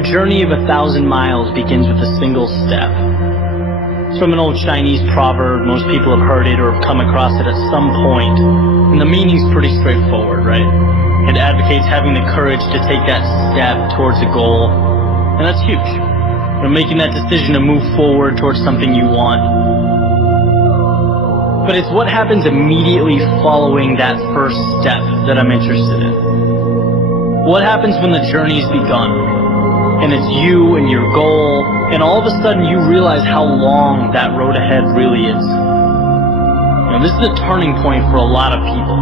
A journey of 1,000 miles begins with a single step. It's from an old Chinese proverb. Most people have heard it or have come across it at some point. And the meaning's pretty straightforward, right? It advocates having the courage to take that step towards a goal. And that's huge. You're making that decision to move forward towards something you want. But it's what happens immediately following that first step that I'm interested in. What happens when the journey's begun? And it's you and your goal, and all of a sudden you realize how long that road ahead really is. This is a turning point for a lot of people.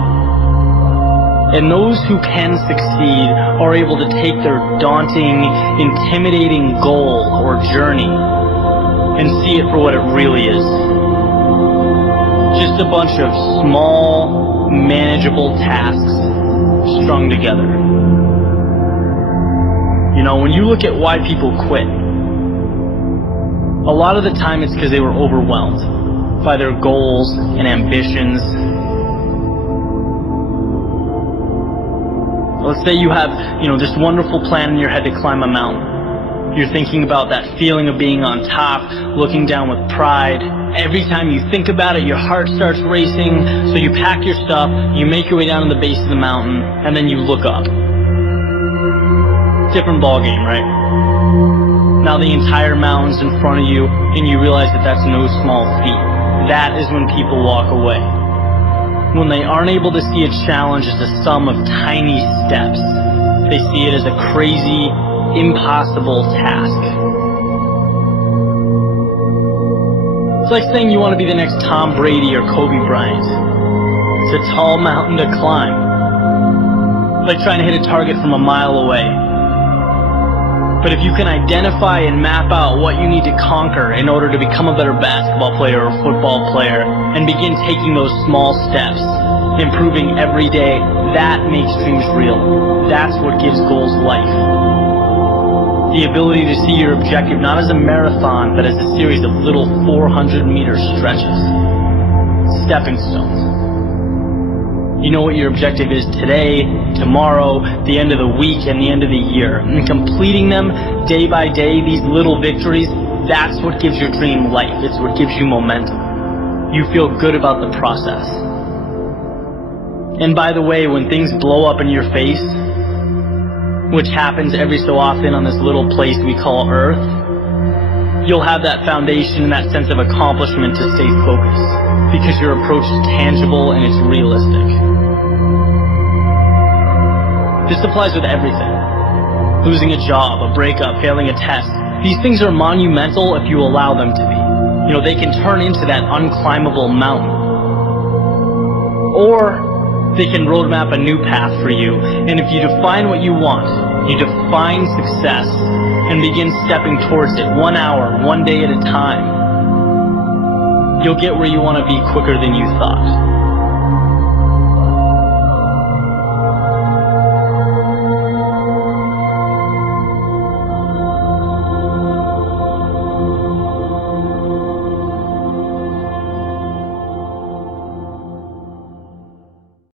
And those who can succeed are able to take their daunting, intimidating goal or journey and see it for what it really is. Just a bunch of small, manageable tasks strung together. When you look at why people quit, a lot of the time it's because they were overwhelmed by their goals and ambitions. Let's say you have, this wonderful plan in your head to climb a mountain. You're thinking about that feeling of being on top, looking down with pride. Every time you think about it, your heart starts racing, so you pack your stuff, you make your way down to the base of the mountain, and then you look up. Different ballgame, right? Now the entire mountain's in front of you, and you realize that that's no small feat. That is when people walk away. When they aren't able to see a challenge as a sum of tiny steps, they see it as a crazy, impossible task. It's like saying you want to be the next Tom Brady or Kobe Bryant. It's a tall mountain to climb. It's like trying to hit a target from a mile away. But if you can identify and map out what you need to conquer in order to become a better basketball player or football player and begin taking those small steps, improving every day, that makes dreams real. That's what gives goals life. The ability to see your objective not as a marathon, but as a series of little 400-meter stretches. Stepping stones. You know what your objective is today, tomorrow, the end of the week, and the end of the year. And completing them day by day, these little victories, that's what gives your dream life. It's what gives you momentum. You feel good about the process. And by the way, when things blow up in your face, which happens every so often on this little place we call Earth, you'll have that foundation and that sense of accomplishment to stay focused, because your approach is tangible and it's realistic. This applies with everything. Losing a job, a breakup, failing a test. These things are monumental if you allow them to be. They can turn into that unclimbable mountain. Or they can roadmap a new path for you. And if you define what you want, you define success, and begin stepping towards it 1 hour, 1 day at a time, you'll get where you want to be quicker than you thought.